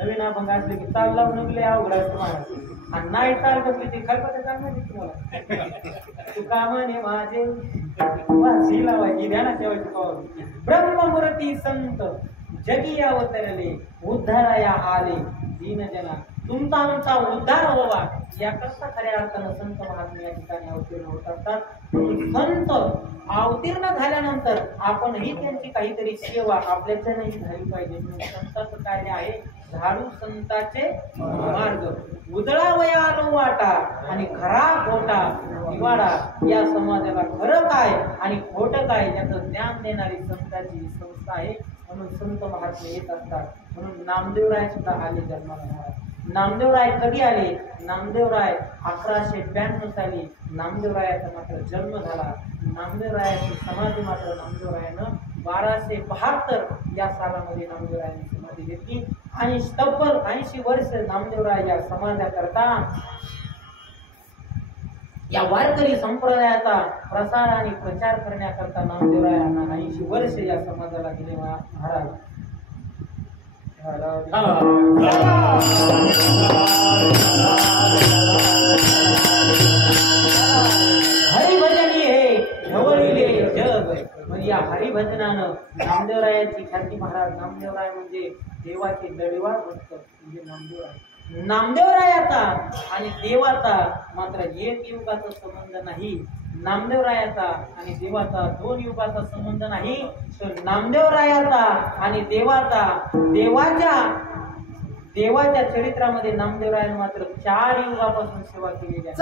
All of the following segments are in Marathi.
नवीन अभंग असले की ताल लावून नगले अवघड असतं महाराज. आणि नाही ताल बसली ती खलपते चाल माहिती तुम्हाला. तू का म्हणे माझे वासी लावायची ध्यानात ठेवायची पावली. ब्रह्ममूर्ती संत जगी अवतरले उद्धाराया आले दीन जना. तुमचा आमचा उद्धार व्हावा याकरता खऱ्या अर्थानं संत महात्मे या ठिकाणी अवतीर्ण होत असतात. संत अवतीर्ण झाल्यानंतर आपणही त्यांची काहीतरी सेवा आपल्याच्यानंही झाली पाहिजे. म्हणून संतांचं कार्य आहे झाडू संतांचे मार्ग. उजळा वया आलो वाटा आणि खरा खोटा निवाडा. या समाजाला खरं काय आणि खोटं काय याचं ज्ञान देणारी संतांची संस्था आहे. म्हणून संत महात्मे येत असतात. म्हणून नामदेवराय सुद्धा आले जन्माला. नामदेवराय कधी आले? नामदेवराय 1192 साली नामदेवरायाचा मात्र जन्म झाला. नामदेवरायाची समाधी मात्र नामदेवरायानं 1272 या सालामध्ये नामदेवरायांनी समाधी घेतली. आणि तब्बल 80 वर्ष नामदेवराय या समाजाकरता या वारकरी संप्रदायाचा प्रसार आणि प्रचार करण्याकरता नामदेवरायांना 80 वर्ष या समाजाला दिले महाराज. हरिभजनी हे ढवळीले जग. म्हणजे या हरिभजनानं नामदेवरायाची ख्याती महाराज. नामदेवराय म्हणजे देवाचे दडीवाळ भक्त म्हणजे नामदेवराय. नामदेवरायाचा आणि देवाचा मात्र एक युगाचा संबंध नाही. नामदेवरायाचा आणि देवाचा 2 युगाचा संबंध नाही. तर नामदेवरायाचा आणि देवाचा देवाच्या चरित्रामध्ये नामदेवरायाने मात्र 4 युगापासून सेवा केलेली आहे.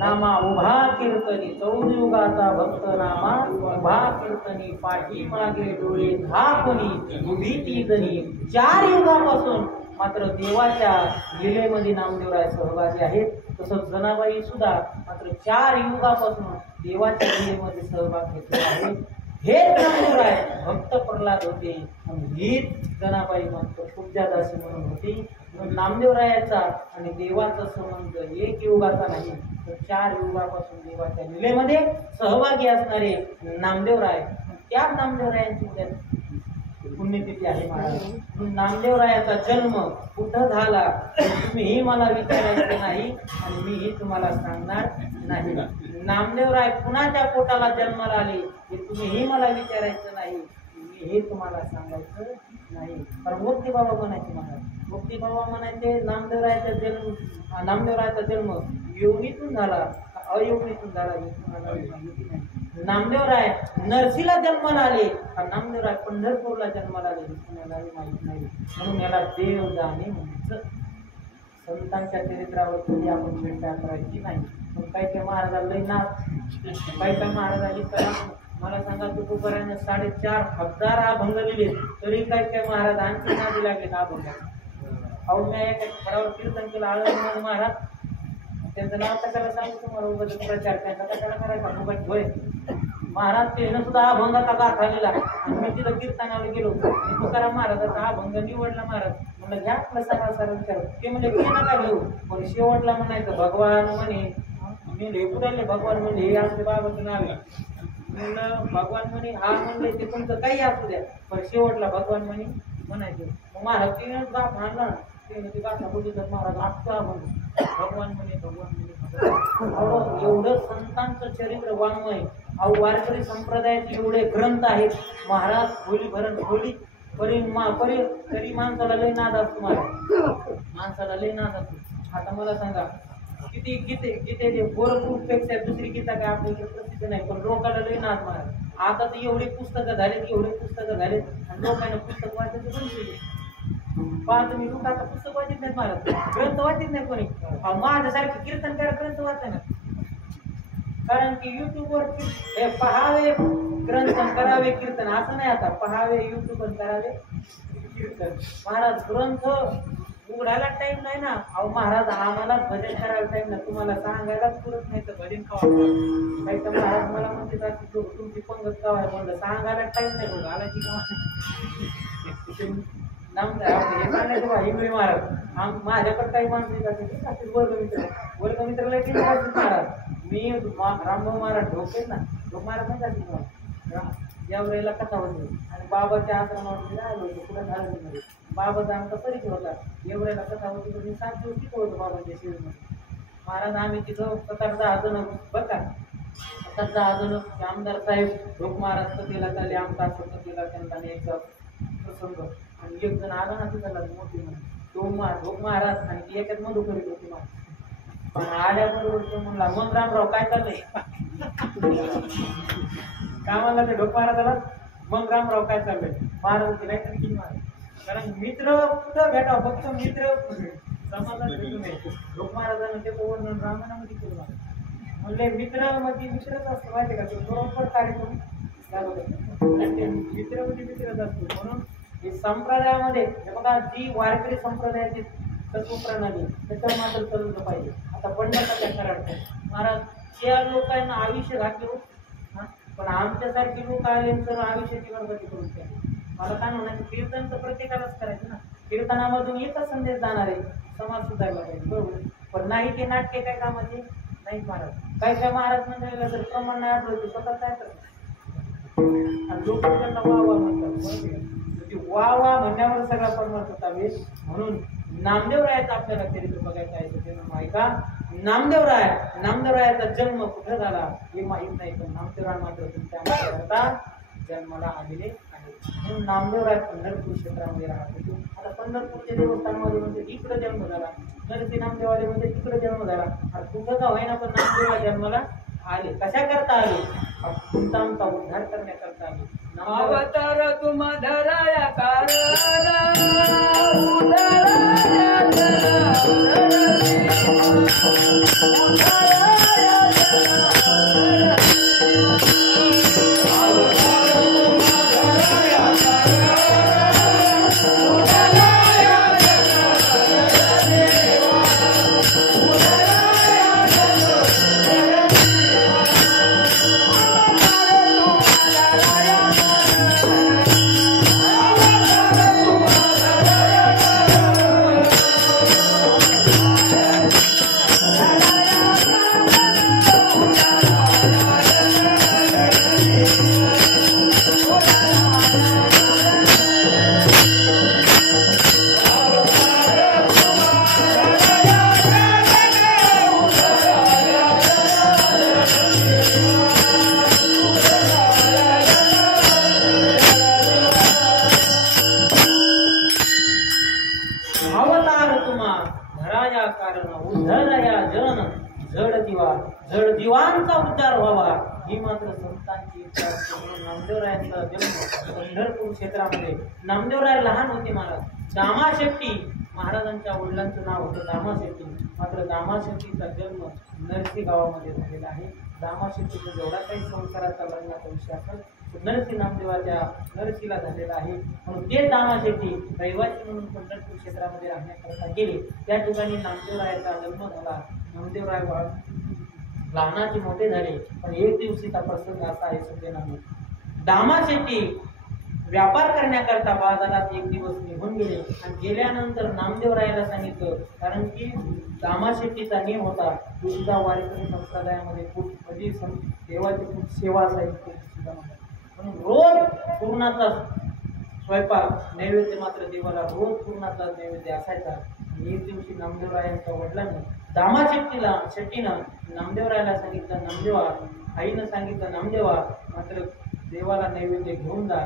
नामा उभा कीर्तनी चौयुगाचा भक्त नामा उभा कीर्तनी पाठी मागे डोळे झाकूनी उभी ती जणी. 4 युगापासून मात्र देवाच्या लीलेमध्ये नामदेवराय सहभागी आहेत. तसंच जनाबाई सुद्धा मात्र 4 युगापासून देवाच्या लीलेमध्ये सहभाग घेतले आहे. हे नामदेवराय भक्त प्रल्हाद होते आणि हीच जनाबाई मात्र पूज्यादासी म्हणून होती. नामदेवरायाचा आणि देवाचा संबंध 1 युगाचा नाही तर 4 युगापासून देवाच्या लीलेमध्ये सहभागी असणारे नामदेवराय. त्या नामदेवरायांची पुण्यतिथी आहे महाराज. नामदेवरायाचा जन्म कुठं झाला तुम्हीही मला विचारायचे नाही आणि मीही तुम्हाला सांगणार नाही. नामदेवराय कुणाच्या पोटाला जन्माला आले हे तुम्हीही मला विचारायचं नाही, मीही तुम्हाला सांगायचं नाही. पण मुक्ती बाबा म्हणायचे महाराज. मुक्ती बाबा म्हणायचे नामदेवरायाचा जन्म योनीतून झाला अयोनीतून झाला हे तुम्हाला माहिती नाही. नामदेवराय नरसीला जन्माला आले का नामदेवराय पंढरपूरला जन्माला आले हे तुम्हालाही माहित नाही. म्हणून याला देव जाणे म्हणायचं. संतांच्या चरित्रावर कधी आपण चर्चा करायची नाही. पण काही काही महाराजाला लई नाच, काही काही महाराजांनी करा मला सांगा तुकोबाराने 4,500 अभंग लिहिले तरी काय महाराज आणखी नादी लागले अभंगात. अहो मी एका फळावर कीर्तन केलं आळंदी महाराज, त्यांचं नाव कशाला सांगू तुम्हाला, उगाच प्रचार त्यांचा कशाला करायचा मोबाईल होय. महाराज त्यानं सुद्धा अभंगाचा गाथा लिहिला आणि मी तिथं कीर्तनाला गेलो. तुकाराम महाराजाचा अभंग निवडला महाराज. म्हणलं घ्या आपलं सकाळ विचार. ते म्हणजे मी नका घेऊ, पण शेवटला म्हणायचं भगवान म्हणे. मी लेपुराले भगवान म्हणे हे आमच्या बाबाचं नाव आहे. म्हणलं भगवान म्हणे हा म्हणले ते तुमचं काही असू द्या, पण शेवटला भगवान म्हणे म्हणायचं. मग महाराज तिने गाठ आणला, ते गाठा बघितलं महाराज आजचा अभंग भगवान म्हणे भगवान म्हणे. एवढं संतांचं चरित्र वाङ्मय. अहो वारकरी संप्रदायाचे एवढे ग्रंथ आहेत महाराज. होली भरण होली तरी माणसाला लय नाद असतो महाराज, माणसाला लय नाद असतो. आता मला सांगा किती गीतेचे पेक्षा दुसरी गीता काय आपल्या इकडे प्रसिद्ध नाही, पण लोकांना लय नाद महाराज. आता तर एवढे पुस्तकं झालेत आणि लोकांना पुस्तक वाचायचं बंद केले. पहा तुम्ही लोक आता पुस्तक वाचित नाहीत महाराज, ग्रंथ वाचित नाही कोणी. माझ्यासारखे कीर्तन करा ग्रंथ वाचा ना, कारण की युट्यूबवर हे पहावे ग्रंथन करावे कीर्तन असं नाही. आता पहावे युट्यूब करावे कीर्तन. महाराज ग्रंथ उघडायला टाइम नाही ना. अहो महाराज आम्हाला भजन करायला टाइम नाही, तुम्हाला सांगायलाच पुरत नाही तर भजन खावा. काही तर महाराज मला म्हणते तुमची पंगत कावाय, म्हणलं सांगायला टाइम नाही बघ आला की हिंगळे महाराज. माझ्याकडे काही माणसं येतात वर्गमित्राला महाराज. मी रामभाऊ महाराज ढोकेत ना, ढोक महाराज नाही जाते तुम्हाला. या वेळेला कथा होती आणि बाबाच्या आश्रमावर राहिलो होतो कुठं झालं मध्ये. बाबाचा आमचा परिचय होता. एवढ्याला कथा होती तर मी 7 दिवस तिथं होतो बाबांच्या शिवमध्ये. महाराज आम्ही तिथं 7-10 जण बरं का, 7-10 जण. आमदार साहेब ढोक महाराज कथेला चालले, आमचा असं कथेला त्यांना न्यायचा प्रसंग. आणि एक जण आला ना तिथला मोठी म्हणून तो ढोक महाराज आणि ती एकाच मधू करीत होती महाराज. पण आल्याबरोबर तो म्हणला मग रामराव काय चाललंय काय म्हणला ते ढोक महाराजाला. मग रामराव काय चाललंय महाराज की नाही तरी महाराज. कारण मित्र कुठं भेटावं, फक्त मित्र समाजात भेटून नाही. ढोक महाराजांना ते वर्णन रामायणामध्ये केलं म्हणले मित्र मध्ये मित्रच असतो माहिती का. तो बरोबर कार्यक्रम मित्र मध्ये मित्रच असतो. म्हणून हे संप्रदायामध्ये बघा जी वारकरी संप्रदायाची तत्वप्रणाली त्याच्यावर मात्र चालवलं पाहिजे. आता पंढरपूरच्या कराड महाराज त्या लोकांना आयुष्य घातले हो, पण आमच्यासारखे लोक आले तर आयुष्याची बरबादी करून द्या. मला काय म्हणायचं कीर्तन तर प्रत्येकालाच करायचं ना. कीर्तनामधून एकच संदेश जाणार आहे, समाज सुधारला पाहिजे बरोबर. पण नाही ते नाटके काय कामाचे नाहीत महाराज. काय महाराज मंडळीला जर प्रमाण नाही आढळलं स्वतः काय करतात आणि लोक त्यांना वा वा म्हणतात. वा म्हणण्यावर सगळा परमार्थ चालेल. म्हणून नामदेवरायाचं आपल्याला चरित्र बघायचं आहे. जन्म ऐका नामदेवरायाचा जन्म कुठे झाला हे माहीत नाही, पण नामदेवराय मात्र तुमच्या जन्माला आलेले आहे. म्हणून नामदेवराय पंढरपूर क्षेत्रामध्ये राहतो. आता पंढरपूरच्या देवस्थानामध्ये म्हणजे इकडे जन्म झाला, नरसी नामदेवाले म्हणजे तिकडे जन्म झाला. आता कुठं का होईना पण नामदेवराय जन्माला आले. कशा करता आले? तुमचा आमचा उद्धार करण्याकरता आले. अवतार तुम धराया जड जीवांचा उद्धार व्हावा ही मात्र संतांची इच्छा असते. म्हणून नामदेवरायांचा जन्म पंढरपूर क्षेत्रामध्ये. नामदेवराय लहान होते महाराज. दामाशेट्टी महाराजांच्या वडिलांचं नाव होतं दामाशेट्टी. मात्र दामाशेट्टीचा जन्म नरसी गावामध्ये झालेला आहे. दामाशेट्टीचा जेवढा काही संसाराचा लग्नाचा विषय असेल नरसी नामदेवाच्या नरसीला झालेला आहे. म्हणून ते दामाशेट्टी रहिवासी म्हणून पंढरपूर क्षेत्रामध्ये राहण्याकरता गेले. त्या ठिकाणी नामदेवरायाचा जन्म झाला. नामदेवराय लहानाचे मोठे झाले. पण एक दिवशीचा प्रसंग असा आहे सज्जनांनो, दामाशेट्टी व्यापार करण्याकरता बाजारात एक दिवस निघून गेले आणि गेल्यानंतर नामदेवरायाला सांगितलं, कारण की दामाशेट्टीचा नियम होता दुसरा वारकरी संप्रदायामध्ये खूप म्हणजे देवाची खूप सेवा असायची. म्हणून रोज पूर्णाचा स्वयंपाक नैवेद्य मात्र देवाला रोज पूर्णाचा नैवेद्य असायचा. एक दिवशी नामदेवरायांच्या वडिलांनी दामाशेट्टीला शेट्टीनं नामदेवरायाला सांगितलं, नामदेवा आईनं सांगितलं, नामदेवा मात्र देवाला नैवेद्य घेऊन जा.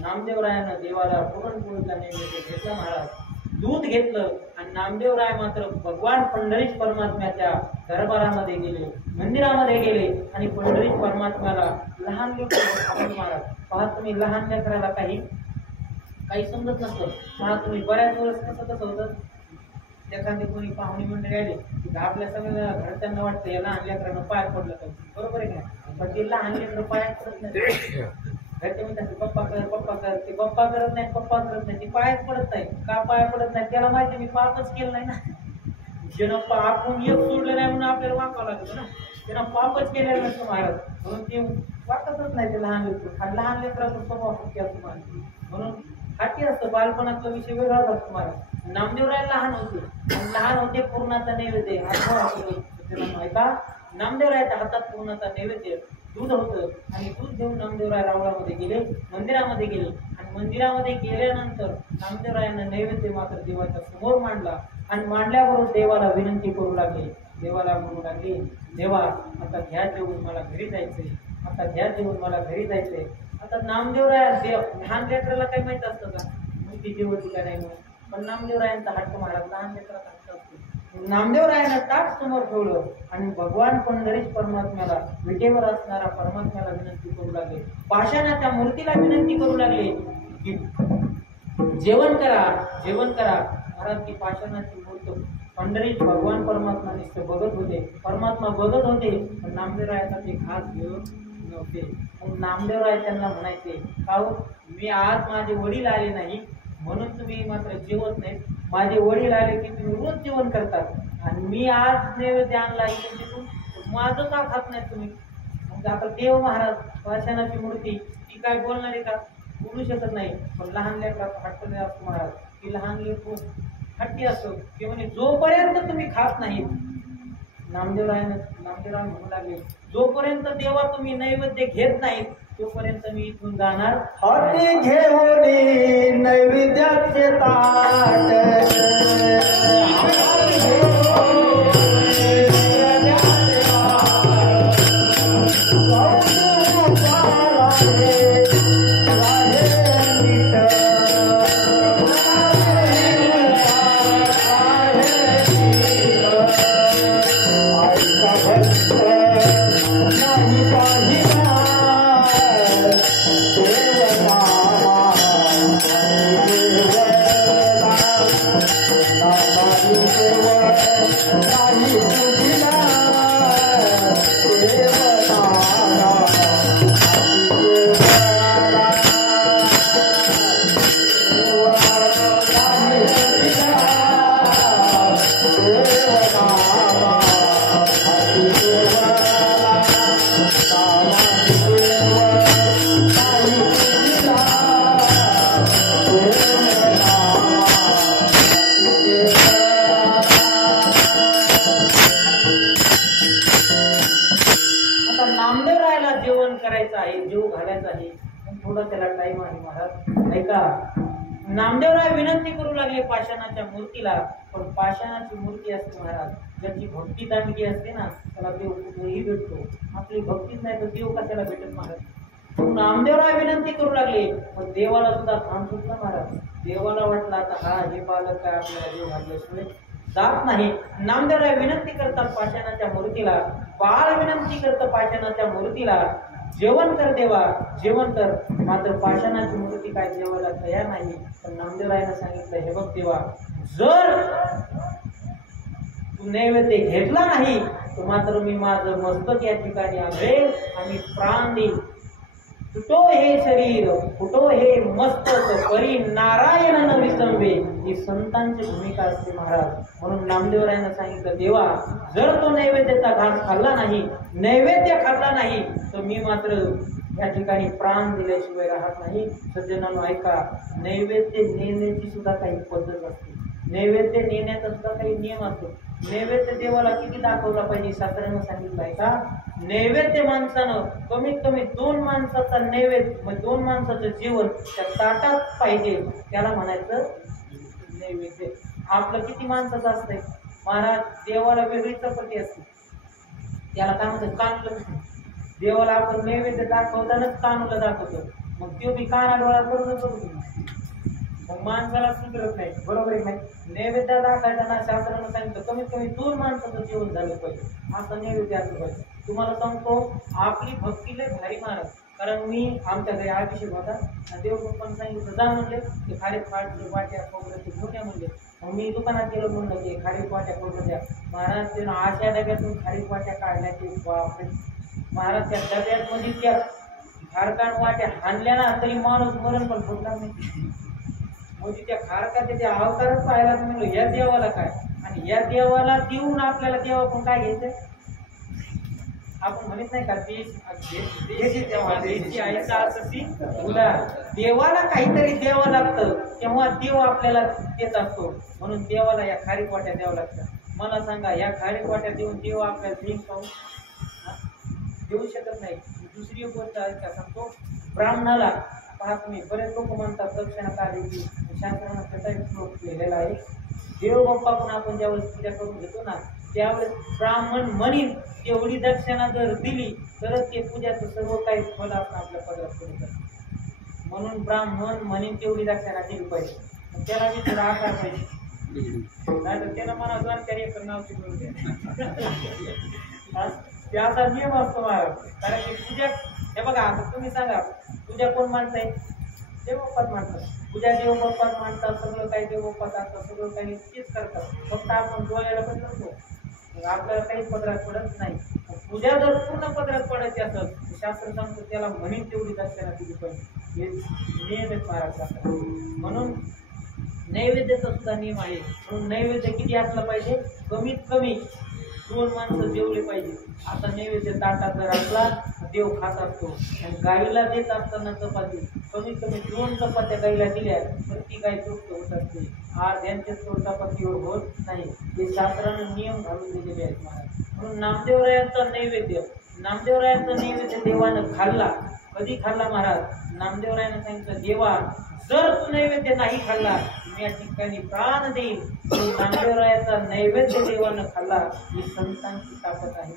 नामदेवरायानं देवाला पुरणपोळीचा नैवेद्य घेतला. महाराज दूध घेतलं आणि नामदेवराय मात्र भगवान पंढरीश परमात्म्याच्या दरबारामध्ये गेले, मंदिरामध्ये गेले आणि पंढरीश परमात्म्याला लहान लेकरं महाराज पहा तुम्ही, लहान लेकराला काही समजत नसतं. पहा तुम्ही बऱ्याच वेळेस कसं होतं, एखादी कोणी पाहुणी मंडळी आली की आपल्या सगळ्या घरच्यांना वाटतं या लहान लेकरांना पायात पडलं पाहिजे, बरोबर आहे का? पण ते लहान लेकरं पायात पडत नाही. घरचे म्हणतात पप्पा कर, ते पप्पा करत नाही, पप्पा करत नाही, ती पायात पडत नाही. का पाया पडत नाही? त्याला माहिती मी पापच केलं नाही ना. ज्यानं आपण एक सोडलं नाही म्हणून आपल्याला वाकावं लागतं ना, त्यानं पापच केलेलं नसतं महाराज. म्हणून ते वाटतच नाही ते लहान लेकरं. लहान लेकराचा स्वभाव हत्ती असतो महाराज, म्हणून हत्ती असतं. बालपणाचा विषय वेगळाच असतो महाराज. नामदेवराय लहान होते पूर्णाचा नैवेद्य माहिती, नामदेवरायाच्या हातात पूर्णाचा नैवेद्य दूध होतं आणि दूध घेऊन नामदेवराय रावळामध्ये गेले, मंदिरामध्ये गेले आणि मंदिरामध्ये गेल्यानंतर नामदेवरायांना नैवेद्य मात्र देवाच्या समोर मांडला आणि मांडल्याबरोबर देवाला विनंती करू लागले. देवाला म्हणू लागले, देवा आता घ्या जेवून मला घरी जायचंय, आता घ्या जेवून मला घरी जायचंय. आता नामदेवराय लहान लेकराला काही माहित असतं का मुलगी जेवती का नाही म्हणून, पण नामदेवरायांचा हट्ट महाराज लहान लेकराचा हट्ट असतो. नामदेवरायानं ताट समोर ठेवलं आणि भगवान पंढरीश परमात्म्याला विटेवर असणारा परमात्म्याला विनंती करू लागले. पाषाणाच्या मूर्तीला विनंती करू लागले की जेवण करा. महाराज ती पाषाणाची मूर्त पंढरीश भगवान परमात्मा नुसते बघत होते, परमात्मा बघत होते, पण नामदेवरायाचा ते घास घेऊन नव्हते. मग नामदेवराय त्यांना म्हणायचे, काहो मी आज माझे वडील आले नाही म्हणून तुम्ही मात्र जेवत नाहीत. माझे वडील आले की तुम्ही रोज जेवण करतात आणि मी आज नैवेद्य आणला तिथून माझं का खात नाही तुम्ही? मग आता देव महाराज पाषाणाची मूर्ती ती काय बोलणार आहे का? बोलू शकत नाही. पण लहान लेकराचा हट्ट नाही असतो महाराज, की लहान लेकरू हट्टी असतो की म्हणजे जोपर्यंत तुम्ही खात नाही, नामदेवराय म्हणू लागले, जोपर्यंत देवा तुम्ही नैवेद्य घेत नाहीत तोपर्यंत मी इथून जाणार. हाती घेऊन नैवेद्याचे ताट नामदेवराय विनंती करू लागले पाषाणाच्या मूर्तीला. पण पाषाणाची मूर्ती असते महाराज, ज्याची भक्ती दांडगी असते ना त्याला देव कुठेही भेटतो. आपली भक्तीच नाही तर देव कशाला भेटत महाराज? नामदेवराय विनंती करू लागले, पण देवाला सुद्धा थांब सुटला महाराज. देवाला वाटलं आता हा हे बालक काय आपल्याला देव घातल्याशिवाय जात नाही. नामदेवराय विनंती करतात पाषाणाच्या मूर्तीला, बाळ विनंती करतं पाषाणाच्या मूर्तीला, जेवण कर देवा, जेवण कर. मात्र पाषाणाची मूर्ती काय जेवायला तयार नाही. पण नामदेवरायानं सांगितलं, हे बघ देवा, जर तू नैवेद्य घेतला नाही तर मात्र मी माझं मस्तक या ठिकाणी आंघळेल आणि प्राण देईल. तुटो हे शरीर फुटो हे मस्तक परी नारायण न विसंबे. ही संतांची भूमिका असते महाराज. म्हणून नामदेवरायानं सांगितलं, देवा जर तो नैवेद्याचा घास खाल्ला नाही, नैवेद्य खाल्ला नाही, तर मी मात्र या ठिकाणी प्राण दिल्याशिवाय राहत नाही. सज्जनांनो ऐका, नैवेद्य नेण्याची सुद्धा काही पद्धत असते. नैवेद्य नेण्याचा सुद्धा काही नियम असतो. नैवेद्य देवाला किती दाखवला पाहिजे शास्त्रानं सांगितलं आहे का? नैवेद्य माणसानं कमीत कमी 2 माणसाचा नैवेद्य, म्हणजे 2 माणसाचं जेवण त्या ताटात पाहिजे, त्याला म्हणायचं नैवेद्य. आपलं किती माणसाचं असतंय महाराज? देवाला वेगळी चपाती असते, त्याला काय म्हणतात कानुलं. देवाला आपण नैवेद्य दाखवतानाच कानुलं दाखवतो, मग तो बी काना डोळा करूनच होतो. मग माणसाला सुधरत नाही, बरोबर आहे नाही? नैवेद्य दाखवताना शास्त्रानं सांगितलं कमीत कमी 2 माणसाचं जेवण झालं पाहिजे, असं नैवेद्य असलं पाहिजे. तुम्हाला सांगतो आपली भक्ती लय भारी महाराज. कारण मी आमच्या घरी अभिषेक होता, देवपण सांगितलं जा म्हणले की खारीक वाट्या खोबऱ्याचे घेऊन या म्हणले. मग मी दुकानात गेलो, म्हणलं की खारीक वाट्या खोबरं द्या. महाराज त्यानं अशा डब्यातून खारीक वाट्या काढल्या की बापरे महाराज, त्या डब्यात मध्ये त्या खारकान वाट्या हाणल्या ना तरी माणूस मरण पण फुटला नाही. म्हणजे त्या खारकाचे ते अवतारच पाहायला म्हणलं या देवाला काय, आणि या देवाला देऊन आपल्याला देवाकडून काय घ्यायचं? आपण म्हणत नाही का देशी आईचा असती उदार. देवाला काहीतरी द्यावं लागतं, तेव्हा देव आपल्याला देत असतो. म्हणून देवाला या खारीक वाट्या द्यावं लागतं. मला सांगा, या खारीक वाट्या देऊन देव आपल्याला देईन पाहू देऊ शकत नाही. दुसरी गोष्ट ऐका सांगतो, ब्राह्मणाला पहा तुम्ही, बरेच लोक म्हणतात दक्षिणा का द्यायची. शास्त्रानं त्याचा श्लोक लिहिलेला आहे. देव बाप्पा पण आपण ज्यावेळेस पूजा करून घेतो ना, त्यावेळेस ब्राह्मण म्हणीन तेवढी दक्षिणा जर दिली तरच ते पूजाचं सर्व काही फळ आपण आपल्या पदरात करू. म्हणून ब्राह्मण म्हणीन तेवढी दक्षिणा दिली पाहिजे. त्याला मी थोडा आकार पाहिजे, नाही तर त्याला मला जानकारी नाव शिकवून द्या. त्याचा नियम असतो महाराज. कारण की पूजा, हे बघा आता तुम्ही सांगा, पूजा कोण माणसं आहे? देवबाप्पाच माणसं. पूजा देवबाप्पाच माणसं, सगळं काही देवबाप्पाच असतं, सगळं काही तेच करतात. फक्त आपण डोळ्याला पण करतो, आपल्याला काही पदरात पडत नाही. पूजा जर पूर्ण पदरात पडायची असेल, शास्त्र सांगतो त्याला म्हणून तेवढी दक्षिणा दिली पाहिजे. हे नियम आहेत महाराज. म्हणून नैवेद्याचा सुद्धा नियम आहे. म्हणून नैवेद्य किती असलं पाहिजे? कमीत कमी 2 माणसं जेवले पाहिजे. आता नैवेद्य ताटात जर असला देव खात असतो. आणि गाईला देत असताना चपाती कमीत कमी 2 चपात्या गाईला दिल्या तर ती गाय तृप्त होत असते. अर्ध्यांच्या चपातीवर होत नाही. हे शास्त्रानं नियम घालून दिलेले आहेत महाराज. म्हणून नामदेवरायांचा नैवेद्य देवानं खाल्ला. कधी खाल्ला महाराज? नामदेवरायानं सांगितलं, देवा जर तू नैवेद्य नाही खाल्ला मी या ठिकाणी प्राण देईल. नामदेवरायाचा नैवेद्य देवानं खाल्ला. ही संतांची ताकद आहे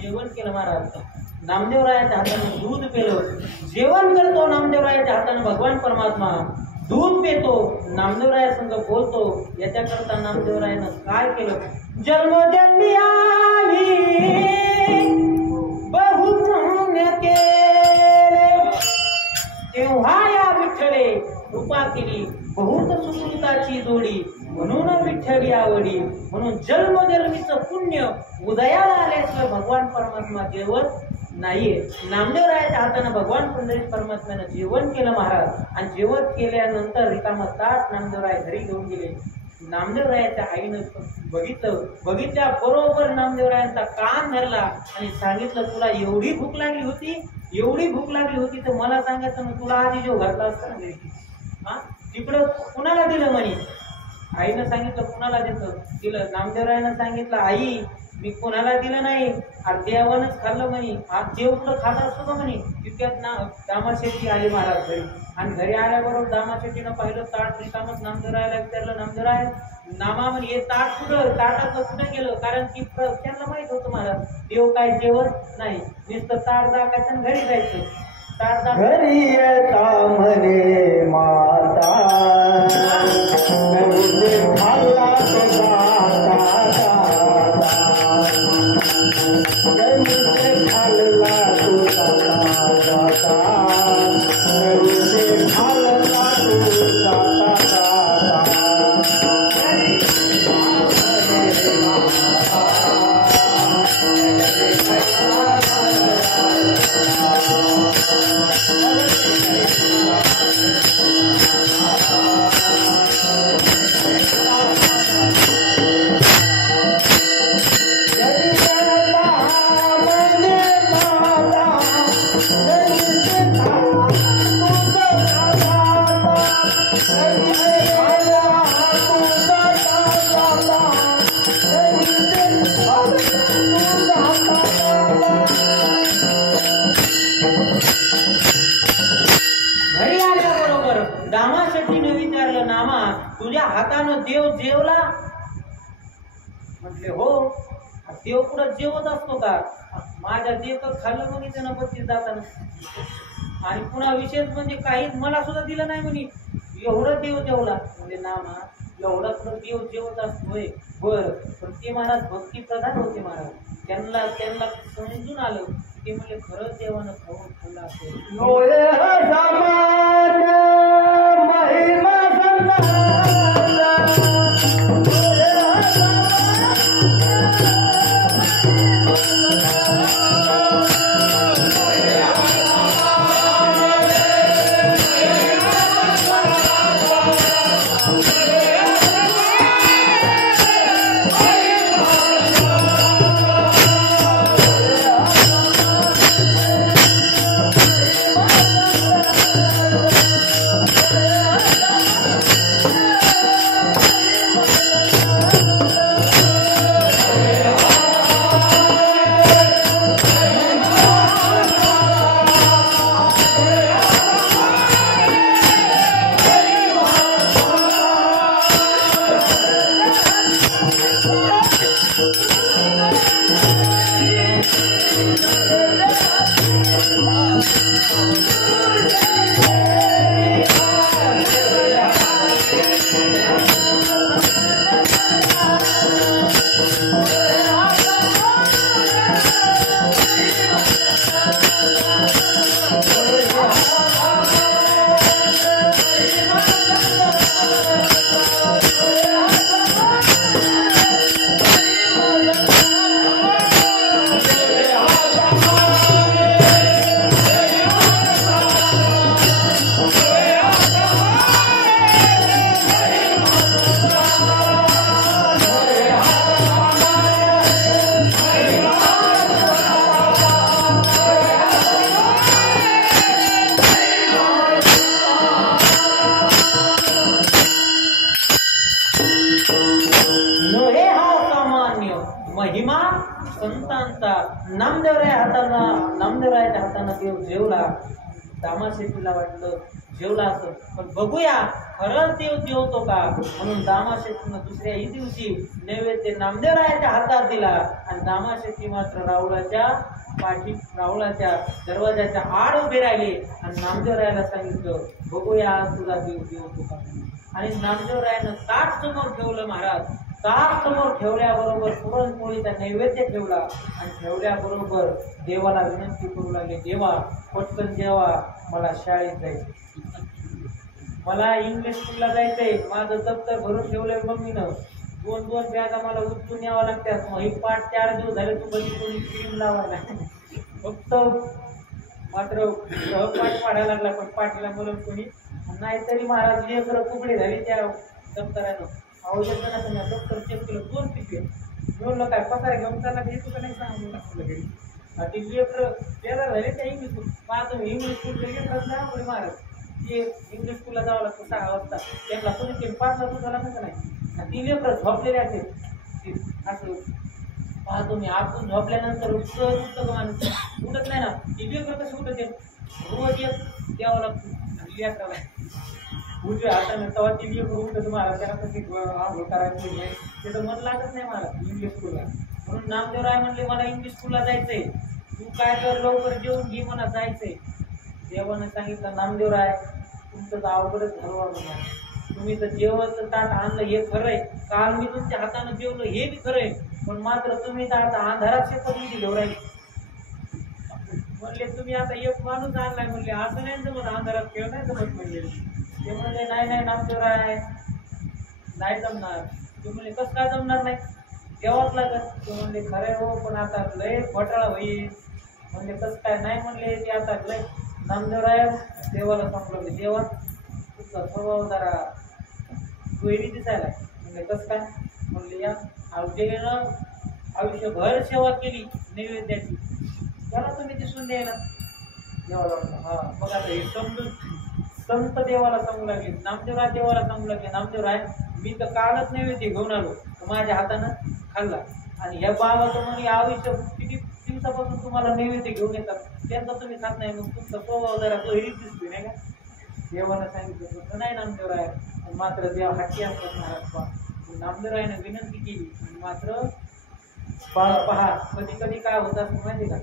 जेवण केलं महाराज. नामदेवरायाच्या हातानं दूध पेलं. जेवण करतो नामदेवरायाच्या हातानं भगवान परमात्मा. दूध पितो, नामदेवराया संग बोलतो. याच्याकरता नामदेवरायानं काय केलं? जन्मजन्मी आम्ही बहु पुण्य केले, तेव्हा या विठ्ठले कृपा केली. बहुत सुकृताची जोडी, म्हणून विठ्ठली आवडी. म्हणून जन्मजन्मीचं पुण्य उदयाला आल्याशिवाय भगवान परमात्मा देवत नाहीये. नामदेवरायाच्या हातानं भगवान पंढरीत परमात्म्यानं जेवण केलं महाराज, आणि जेवण केल्यानंतर रिकामा ताट नामदेवराय घरी घेऊन गेले. नामदेवरायाच्या आईनं बघितल्या बरोबर नामदेवरायांचा कान धरला आणि सांगितलं, तुला एवढी भूक लागली होती तर मला सांगायचं ना, तुला आधी जेव घातला असता ना घरी. हा, तिकडं कुणाला दिलं म्हणे. आईनं सांगितलं कुणाला दिलं. नामदेवरायानं सांगितलं, आई मी कोणाला दिलं नाही, देवानंच खाल्लं म्हणे. आज देव कुठं खात असतो का म्हणे. तितक्यात दामाशेट्टी आले महाराज घरी, आणि घरी आल्याबरोबर दामाशेट्टीनं पाहिलं ताट रिकामच. नामदेवरायाला विचारलं, नामदेवराय नामा म्हणे हे ताट ताटाचं कुठं गेलं. कारण की त्यांना माहित होतं महाराज देव काय जेवत नाही, नुसतं ताट दाखायचं आणि घरी जायचं. ताट घरी येता म्हणे माता खाल्ला दामाशेट्टीने विचारलं, नामा तुझ्या हातानं देव जेवला. म्हटले हो. देव कुठं जेवत असतो का. माझ्या देव खाल्लं म्हणे त्यानं बत्तीस जाताना. आणि पुन्हा विशेष म्हणजे काहीच मला सुद्धा दिलं नाही म्हणे. एवढं देव जेवला. म्हणजे नामा एवढा सुद्धा देव जेवत असतोय. बर, पण ते महाराज भक्ती प्रधान होते महाराज. त्यांना समजून आलं. ते म्हणजे खरंच देवानं खाऊन खाल्ला असेल. महिमा संतांचा. नामदेवरायाच्या हातानं देव जेवला. दामाशेट्टीला वाटलं जेवला असं, पण बघूया खरंच देव जेवतो का. म्हणून दामाशेट्टीनं दुसऱ्याही दिवशी नैवेद्य नामदेवरायाच्या हातात दिला. आणि दामाशेट्टी मात्र रावळाच्या दरवाजाच्या आड उभे राहिले आणि नामदेवरायाला सांगितलं, बघूया आज तुला देव जेवतो का. आणि नामदेवरायानं ताट समोर ठेवलं महाराज. ताट समोर ठेवल्याबरोबर पुरणपोळीचा नैवेद्य ठेवला. आणि ठेवल्याबरोबर देवाला विनंती करू लागले, देवा पटकन जेवा, मला शाळेत जायचं, मला इंग्लिश स्कूलला जायचंय. माझं दप्तर भरून ठेवलंय मम्मीनं. 2-2 बॅगा मला उचलून यावं लागतात. मग ही पाठ 4 दिवस झाले तू कधी कोणी क्रीम लावायला. फक्त मात्र पाठ पाडायला लागला, पण पाठीला मुलं कोणी नाहीतरी महाराज लेकरं कुकडे झाली त्या दप्तरानं. अहो येतं ना तुम्ही दप्तर चेक केलं 2 पिशव्या. म्हणलं काय पसारा घेऊन चालला घेतो का नाही सांगून आपलं घरी. ती लेकरं तेरा झाले त्या इंग्लिश स्कूल. पाहतो मी इंग्लिश स्कूलला लेकरच ना पुढे महाराज ते इंग्लिश स्कूलला जावं लागतं 6 वाजता. त्यांना कोणी 5 वाजता झाला नका नाही. आणि ती लेकरं झोपलेले असेल असं पाहतो मी. आपण झोपल्यानंतर उठतं का माणूस उठत नाही ना. ती लेकरं कसं उठत रोज एक द्यावं लागतं. आणि लेकराला उजव्या हाताने तेव्हा ती लेकरं उठत महाराज त्याला कशी आंघोळ करायची नाही त्याचं मन लागत नाही मला इंग्लिश स्कूलला. म्हणून नामदेवराय म्हणले मला इंग्लिश स्कूलला जायचंय, तू काय कर लवकर जेवून घे मला जायचंय. देवानं सांगितलं नामदेवराय तुमचं तर अवघडच झालं म्हणा. तुम्ही तर जेवणचं ताट आणलं हे खरंय, काल मी तुमच्या हातानं जेवलं हे बी खरंय, पण मात्र तुम्ही तर आता अंधारात शेतात दिली राहील. म्हणले तुम्ही आता एक माणूस आणलाय म्हणले असं नाही जमत अंधारात खेळ नाही जमत म्हणले. ते म्हणले नाही नामदेवराय नाही जमणार. ते म्हणले कसं काय जमणार नाही देवाच लागत. ते म्हणले खरंय हो पण आता लय घोटाळा होईल. म्हणले कसं काय नाही म्हणले ते आता लय. नामदेवराय देवाला सांगलं देवा तुमचा स्वभाव जरा सोयरी दिसायला. म्हणजे कसं काय म्हणले या देवानं आयुष्यभर सेवा केली नैवेद्याची त्याला तुम्ही दिसून द्यायला देवाला. हा मग आता हे समजून संत देवाला सांगू लागले, नामदेवराय देवाला सांगू लागले नामदेवराय मी तर कालच नैवेद्य घेऊन आलो माझ्या हातानं खाल्ला. आणि ह्या बाबाचं म्हणजे आयुष्य किती दिवसापासून तुम्हाला नैवेद्य घेऊन येतात त्यांचा तुम्ही खात नाही. मग तुमचा स्वभाव जरा सोयरीच दिसतोय नाही का. देवानं सांगितलं नाही नामदेवराय. मात्र देव हट्टी असतात महाराज. नामदेवरायाने विनंती केली आणि मात्र पहा कधी कधी काय होत असतं माहिती का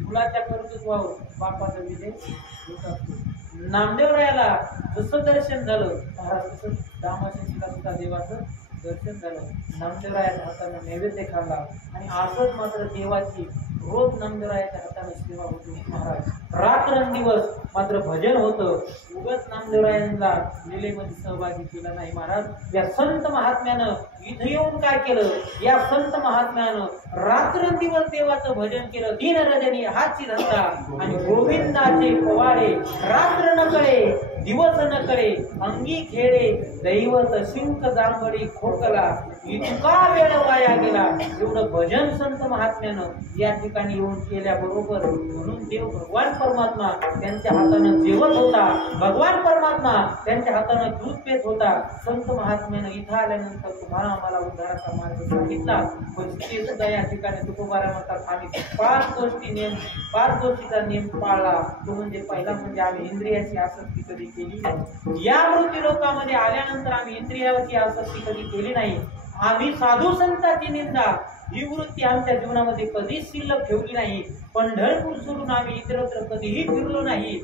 मुलाच्या कर्तृत्वावर बापाचा विजय होत असतो. नामदेवरायाला जसं दर्शन झालं महाराज तसं दामाशिला सुद्धा देवाचं दर्शन झालं. नामदेवरायाच्या हातानं नैवेद्य खाल्ला आणि असंच मात्र देवाची रोज नामदेवरायाच्या हातानं सेवा होती महाराज. रात्रंदिवस मात्र भजन होतं. उगाच नामदेवरायांना लीलेमध्ये सहभागी केला नाही महाराज. या संत महात्म्यानं इथं येऊन काय केलं, या संत महात्म्यानं रात्रंदिवस देवाचं भजन केलं. दिन रजनी हाची धंदा आणि गोविंदाचे पवाडे रात्र न कळे दिवस न कळे अंगी खेळे दैवत शिंक जांभळी खोकला इतका वेळ वाया गेला. एवढं भजन संत महात्म्यानं या ठिकाणी येऊन केल्याबरोबर म्हणून देव भगवान परमात्मा त्यांच्या हातानं जेवत होता. भगवान परमात्मा त्यांच्या हातानं दूध पेत होता. संत महात्म्यानं इथं आल्यानंतर तुम्हाला आम्हाला उद्धाराचा मार्ग सांगितला. पण ते सुद्धा या ठिकाणी तुकोबारा म्हणतात आम्ही 5 गोष्टीचा नियम पाळला. तो म्हणजे पहिला म्हणजे आम्ही इंद्रियाची आसक्ती कधी केली नाही. या मृत्यू लोकामध्ये आल्यानंतर आम्ही इंद्रियाची आसक्ती कधी केली नाही. आम्ही साधू संतांची निंदा ही वृत्ती आमच्या जीवनामध्ये कधीच शिल्लक ठेवली नाही. पंढरपूर सोडून आम्ही इतरत्र कधीही फिरलो नाही.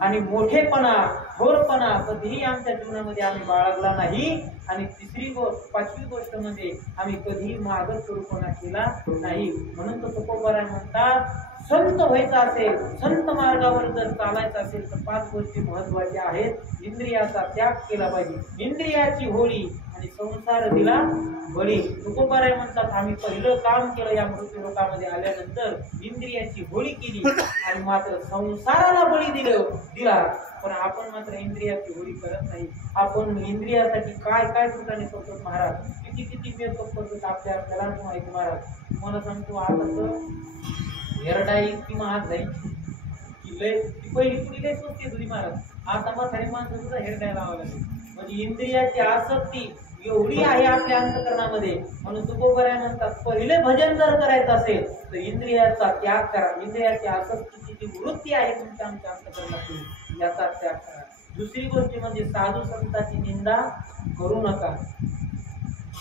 आणि मोठेपणा थोरपणा कधीही आमच्या जीवनामध्ये आम्ही बाळगला नाही. आणि 5वी गोष्ट म्हणजे आम्ही कधीही मागणीपणा केला नाही. म्हणून तो तुकोबाराय म्हणतात संत व्हायचं असेल संत मार्गावर जर चालायचं असेल तर 5 गोष्टी महत्वाच्या आहेत. इंद्रियाचा त्याग केला पाहिजे, इंद्रियाची होळी आणि संसार दिला बळी. तुकोबाराय म्हणतात आम्ही पहिलं काम केलं या मृत्यू लोकामध्ये आल्यानंतर इंद्रियाची होळी केली आणि मात्र संसाराला बळी दिला. पण आपण मात्र इंद्रियाची होळी करत नाही. आपण इंद्रियासाठी काय काय ठिकाणी करतो महाराज. किती मेकअप करतो आपल्याला माहिती महाराज. तुम्हाला सांगतो आता तर हेरडाई इतकी महाग जाईल की लय पहिली पुढी लय स्वस्त होती महाराज. आता म्हातारी माणसं सुद्धा हेरडाई लावावं लागेल. म्हणजे इंद्रियाची आसक्ती एवढी आहे आपल्या अंतकरणामध्ये. म्हणून तुकोबाराय म्हणतात पहिले भजन जर करायचं असेल तर इंद्रियाचा त्याग करा. इंद्रियाची आसक्तीची जी वृत्ती आहे तुमच्या आमच्या अंतकरणातील याचा त्याग करा. दुसरी गोष्ट म्हणजे साधू संतांची निंदा करू नका.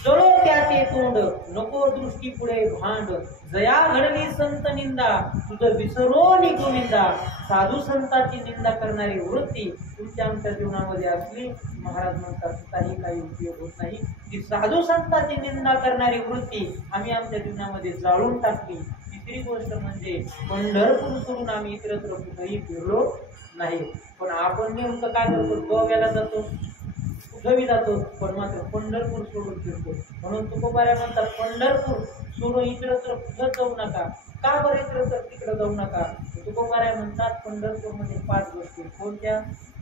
जळो त्याचे तोंड नको दृष्टी पुढे भांड जया घडली संत निंदा तुझं विसरो गोविंदा. साधू संतांची निंदा करणारी वृत्ती तुमच्या आमच्या जीवनामध्ये असली महाराज म्हणतात काही उपयोग होत नाही. ती साधू संतांची निंदा करणारी वृत्ती आम्ही आमच्या जीवनामध्ये जाळून टाकली. तिसरी गोष्ट म्हणजे पंढरपूर सोडून आम्ही इतरत्र कुठेही फिरलो नाही. पण आपण नेमकं काय करतो गोव्याला जातो उत्सवी जातो, पण मात्र पंढरपूर सोडून फिरतो. म्हणून तुकोबाऱ्या म्हणतात पंढरपूर सोडून इतरत्र कुठं जाऊ नका. का बरं इतरत्र तिकडे जाऊ नका? तुकोबाऱ्या म्हणतात पंढरपूरमध्ये 5 गोष्टी. कोणत्या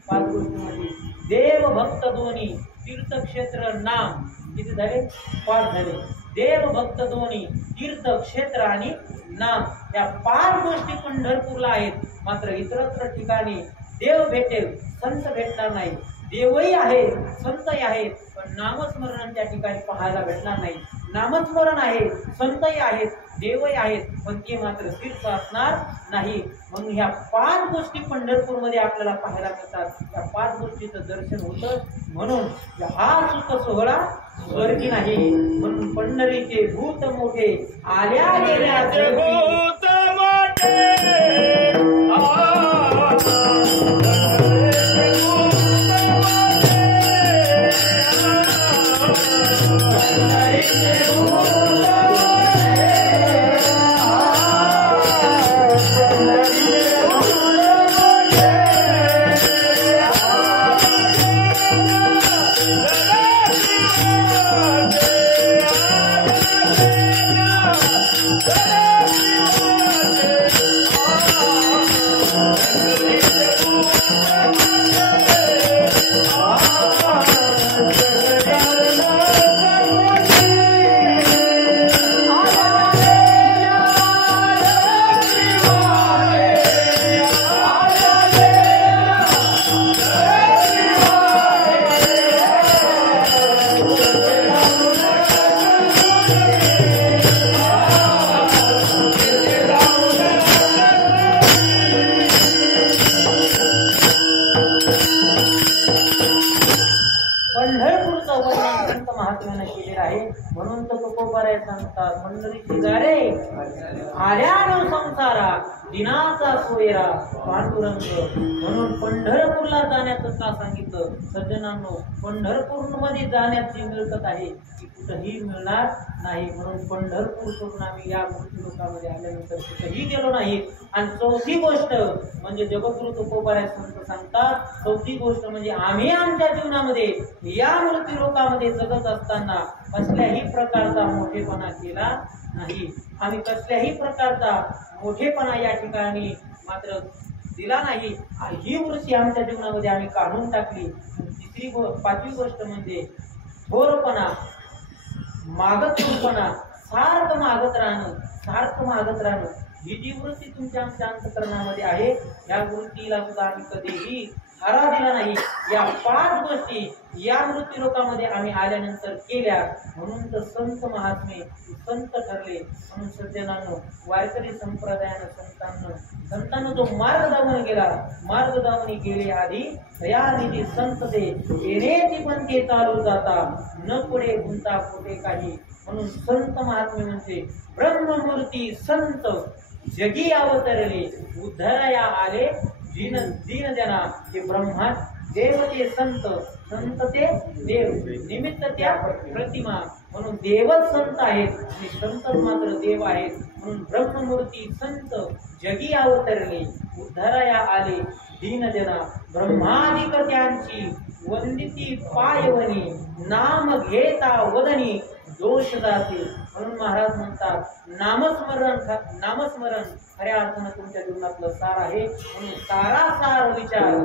5 गोष्टीमध्ये? देव भक्त दोन्ही, तीर्थक्षेत्र नाम. किती झाले? 5 झाले. देव भक्त दोन्ही, तीर्थक्षेत्र आणि नाम, या 5 गोष्टी पंढरपूरला आहेत. मात्र इतरत्र ठिकाणी देव भेटेल, संत भेटणार नाही. देवही आहे, संतही आहेत, पण नामस्मरण त्या ठिकाणी पाहायला भेटणार नाही. नामस्मरण आहे, संतही आहेत, देवही आहेत, पण ते मात्र तीर्थ असणार नाही. म्हणून ह्या 5 गोष्टी पंढरपूरमध्ये आपल्याला पाहायला मिळतात. या 5 गोष्टीचं दर्शन होतं. म्हणून हा सुख सोहळा स्वर्गी नाही. म्हणून पंढरीचे भूत मोठे, आल्या गेल्याचे भूत मोठे. पंढरपूरचा वर्णन संत महात्म्याने केलेला आहे. म्हणून तर तुकोबाऱ्या सांगतात पंढरीची गारे आल्यानो संसारा, दिनाचा सोयरा पांडुरंग. म्हणून पंढरपूरला जाण्याचं का सांगितलं? सज्जनांनो, पंढरपूरमध्ये जाण्याची मिळकत आहे ती कुठंही मिळणार नाही. म्हणून पंढरपूर सोडून आम्ही या मृत्यूलोकामध्ये आल्यानंतर कुठंही गेलो नाही. आणि चौथी गोष्ट म्हणजे जगद्गुरु तुकोबाऱ्या संत सांगतात, चौथी गोष्ट म्हणजे आम्ही आमच्या जीवनामध्ये या मृत्यूलोकामध्ये जगत असताना कसल्याही प्रकारचा मोठेपणा केला नाही. आम्ही कसल्याही प्रकारचा मोठेपणा या ठिकाणी मात्र दिला नाही. ही वृत्ती आमच्या जीवनामध्ये आम्ही काढून टाकली. पाचवी गोष्ट म्हणजे थोरपणा, मागतपणा, सारखं मागत राहणं. ही जी वृत्ती तुमच्या आमच्या अंतःकरणामध्ये आहे, या वृत्तीला सुद्धा आम्ही कधीही आरा दिला नाही. या 5 गोष्टी या मृत्यूलोकामध्ये आम्ही आल्यानंतर केल्या. म्हणून तर संत महात्मे संत ठरले. म्हणून सज्जनांनो, वारकरी संप्रदायानं संतांना जो मार्ग दावून गेले आधी तयारी संत ते येणे पण ते चालू जाता, न पुढे गुंता कुठे काही. म्हणून संत महात्मे म्हणजे ब्रह्ममूर्ती संत जगी अवतरले, उद्धराया आले दीन जना. हे ब्रह्मा देव ते संत, संत ते देव, निमित्त त्या प्रतिमा. म्हणून देवच संत आहेत आणि संत मात्र देव आहेत. म्हणून ब्रह्ममूर्ती संत जगी अवतरले, उद्धराया आले दीन जना. ब्रह्मादिक त्यांची वंदिती पायवनी, नाम घेता वदनी दोष जाते. म्हणून महाराज म्हणतात नामस्मरण खऱ्या अर्थानं तुमच्या जीवनातलं सार आहे. म्हणून सारासार विचार